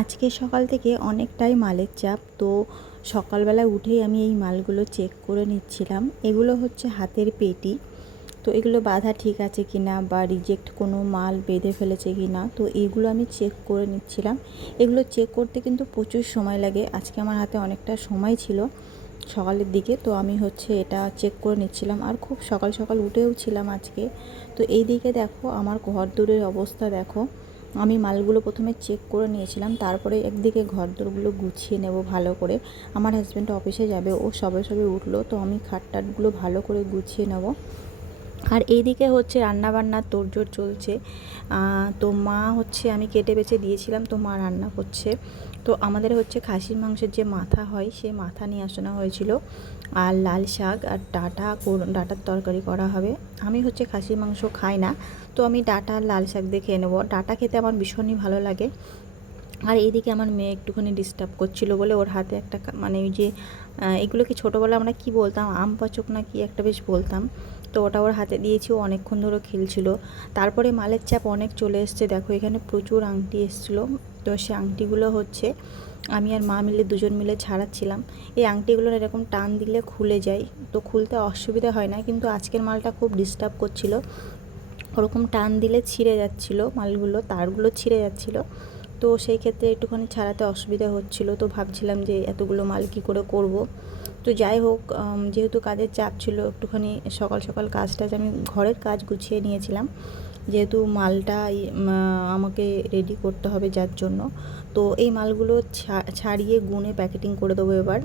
আজকে সকাল থেকে অনেকটাই মালের চাপ। তো সকালবেলা উঠেই আমি এই মালগুলো চেক করে নিচ্ছিলাম। এগুলো হচ্ছে হাতের পেটি। তো এগুলো বাঁধা ঠিক আছে কিনা বা রিজেক্ট কোনো মাল বেঁধে ফেলেছে কিনা, তো এগুলো আমি চেক করে নিচ্ছিলাম। এগুলো চেক করতে কিন্তু প্রচুর সময় লাগে। আজকে আমার হাতে অনেকটা সময় ছিল সকালের দিকে, তো আমি হচ্ছে এটা চেক করে নিচ্ছিলাম। আর খুব সকাল সকাল উঠেও ছিলাম আজকে। তো এই দিকে দেখো আমার ঘর দূরের অবস্থা দেখো। আমি মালগুলো প্রথমে চেক করে নিয়েছিলাম, তারপরে একদিকে ঘরদোরগুলো গুছিয়ে নেব ভালো করে। আমার হাজব্যান্ড অফিসে যাবে, ও সবে সবে উঠলো, তো আমি খাট টাটগুলো ভালো করে গুছিয়ে নেব। আর এইদিকে হচ্ছে রান্নাবান্নার তোড়জোড় চলছে। তো মা হচ্ছে, আমি কেটে বেছে দিয়েছিলাম, তো মা রান্না করছে। তো আমাদের হচ্ছে খাসির মাংসের যে মাথা হয়, সে মাথা নিয়ে আসানো হয়েছিল, আর লাল শাক আর ডাঁটার তরকারি করা হবে। আমি হচ্ছে খাসির মাংস খাই না, তো আমি ডাঁটা আর লাল শাক দিয়ে খেয়ে নেবো। ডাঁটা খেতে আমার ভীষণই ভালো লাগে। আর এইদিকে আমার মেয়ে একটুখানি ডিস্টার্ব করছিল বলে ওর হাতে একটা মানে ওই যে এগুলোকে ছোটোবেলা আমরা কি বলতাম, আম পাচক না কি একটা বেশ বলতাম, তো ওটা ওর হাতে দিয়েছি। ও অনেকক্ষণ ধরে খেলছিল। তারপরে মালের চাপ অনেক চলে এসছে, দেখো এখানে প্রচুর আংটি এসেছিলো। তো সে আংটিগুলো হচ্ছে আমি আর মা মিলে দুজন মিলে ছাড়াচ্ছিলাম। এই আংটিগুলো এরকম টান দিলে খুলে যায়, তো খুলতে অসুবিধা হয় না, কিন্তু আজকের মালটা খুব ডিস্টার্ব করছিল। ওরকম টান দিলে ছিঁড়ে যাচ্ছিলো মালগুলো, তারগুলো ছিঁড়ে যাচ্ছিলো। তো সেই ক্ষেত্রে একটুখানি ছাড়াতে অসুবিধা হচ্ছিলো। তো ভাবছিলাম যে এতগুলো মাল কী করে করব। তো যাই হোক, যেহেতু কাজের চাপ ছিল, একটুখানি সকাল সকাল কাজটা আমি ঘরের কাজ গুছিয়ে নিয়েছিলাম, যেহেতু মালটা আমাকে রেডি করতে হবে যার জন্য। তো এই মালগুলো ছাড়িয়ে গুনে প্যাকেটিং করে দেবো এবার।